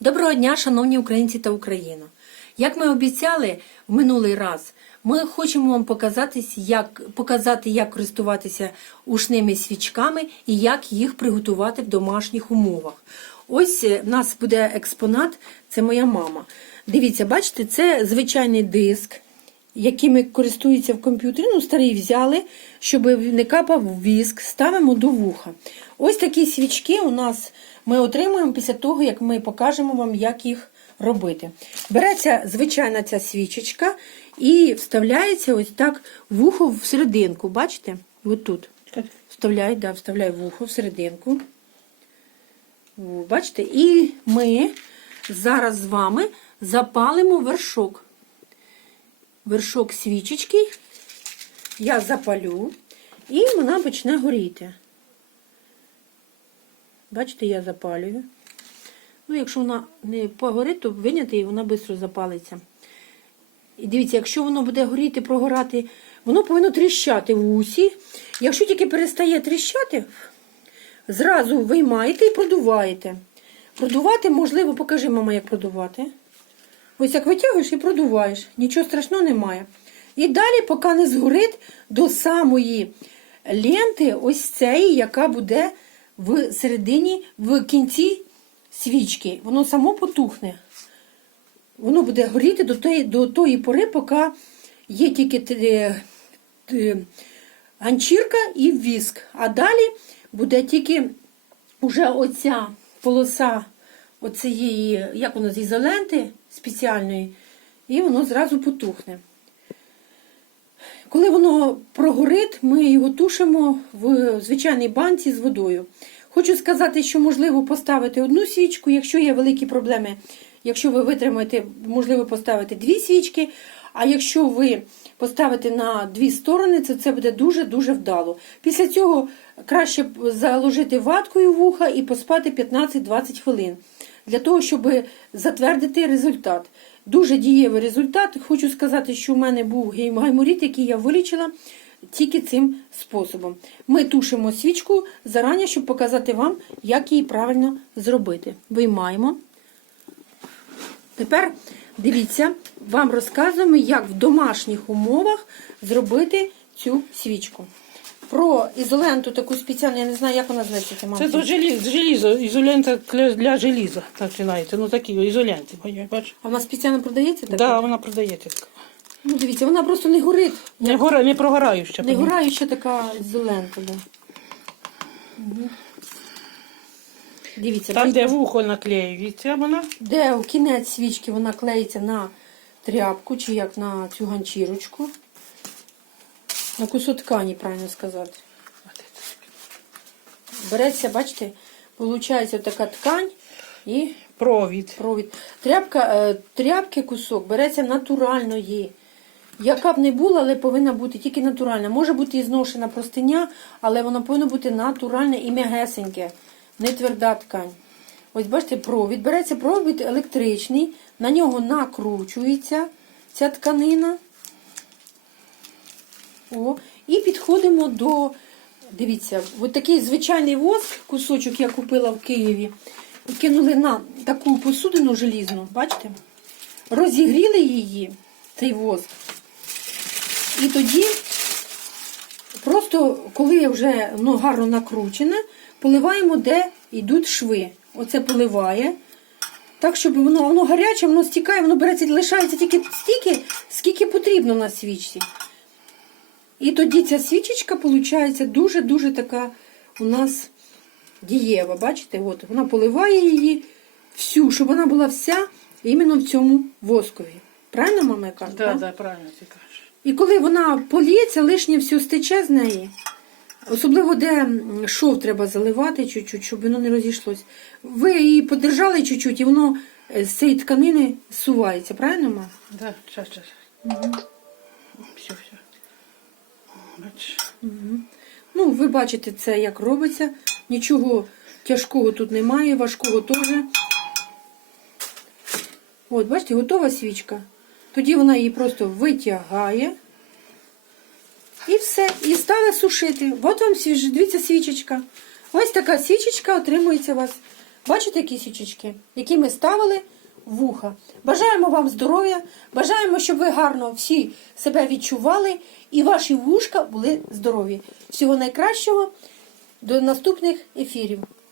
Доброго дня, шановні українці та Україна. Як ми обіцяли в минулий раз, ми хочемо вам показати, як, показати, як користуватися ушними свічками і як їх приготувати в домашніх умовах. Ось е, в нас буде експонат, це моя мама. Дивіться, бачите, це звичайний диск, якими користуються в комп'ютері. Ну, старий взяли, щоб не капав віск, ставимо до вуха. Ось такі свічки у нас ми отримуємо після того, як ми покажемо вам, як їх робити. Береться звичайна ця свічечка і вставляється ось так вухо в серединку. Бачите? Ось тут. Вставляй, да, вставляй вухо в серединку. Бачите? І ми зараз з вами запалимо вершок. Вершок свічечки я запалю, і вона почне горіти. Bачите, я запалюю. Ну, якщо вона не погорить, то виняти і вона швидко запалиться. І дивіться, якщо воно буде горіти, прогорати, воно повинно тріщати в усі. Якщо тільки перестає тріщати, зразу виймаєте і продуваєте. Продувати, можливо, покажи, мама, як продувати. Ось як витягуєш і продуваєш. Нічого страшного немає. І далі, поки не згорить до самої ленти, ось цієї, яка буде в середині, в кінці свічки. Воно само потухне. Воно буде горіти до тої, до тої пори, поки є тільки те- те- ганчірка і віск. А далі буде тільки вже оця полоса оцієї, як воно, з ізоленти спеціальної, і воно зразу потухне. Коли воно прогорить, ми його тушимо в звичайній банці з водою. Хочу сказати, що можливо поставити одну свічку, якщо є великі проблеми, якщо ви витримаєте, можливо поставити дві свічки. А якщо ви поставите на дві сторони, то це буде дуже-дуже вдало. Після цього краще заложити ваткою вуха і поспати 15-20 хвилин для того, щоб затвердити результат. Дуже дієвий результат. Хочу сказати, що в мене був гайморит, який я вилічила тільки цим способом. Ми тушимо свічку зарані, щоб показати вам, як її правильно зробити. Виймаємо. Тепер дивіться, вам розказуємо, як в домашніх умовах зробити цю свічку. Про ізоленту таку спеціальну, я не знаю, як вона зветься. Це, Це то желізо, желізо, ізолента для, желіза починається. Ну такі ізоленти, бачиш? А вона спеціально продається? Так, така? да, вона продається така. Ну, дивіться, вона просто не горить. Не, гора, не прогораюча. Не гораюча така ізолента. Да. Угу. Дивіться, Там, бачите? де вухо наклеюється, вона. де в кінець свічки вона клеїться на тряпку чи як на цю ганчірочку. На кусок ткані, правильно сказати. Береться, бачите, виходить така ткань і Провід. провід. Тряпка, е, тряпки кусок береться натуральної. Яка б не була, але повинна бути тільки натуральна. Може бути і зношена простиня, але вона повинна бути натуральне і м'ягесеньке, не тверда ткань. Ось бачите, провід. Береться провід електричний, на нього накручується ця тканина. О, і підходимо до, дивіться, от такий звичайний воск, кусочок я купила в Києві. Кинули на таку посудину желізну, бачите? Розігріли її, цей воск. І тоді, просто коли вже ну, гарно накручене, поливаємо, де йдуть шви. Оце поливає. Так, щоб воно, воно гаряче, воно стікає, воно береться, лишається тільки стільки, скільки потрібно на свічці. І тоді ця свічечка, виходить, дуже-дуже така у нас дієва. Бачите, от вона поливає її всю, щоб вона була вся іменно в цьому воскові. Правильно, мама я кажу? Так, так? да, да, правильно. І коли вона поліється, лишнє все стече з неї. Особливо, де шов треба заливати чуть-чуть, щоб воно не розійшлось. Ви її подержали чуть-чуть, і воно е, з цієї тканини сувається, правильно, ма? Да, щас, щас. Все, все. Бачиш. Ну, ви бачите це, як робиться. Нічого тяжкого тут немає, важкого теж. От, бачите, готова свічка. Тоді вона її просто витягає. І все. І ставить сушити. От вам свіж... дивіться, свічечка. Ось така свічечка отримується у вас Бачите, які свічечки, які ми ставили вуха. Бажаємо вам здоров'я, бажаємо, щоб ви гарно всі себе відчували і ваші вушка були здорові. Всього найкращого. До наступних ефірів.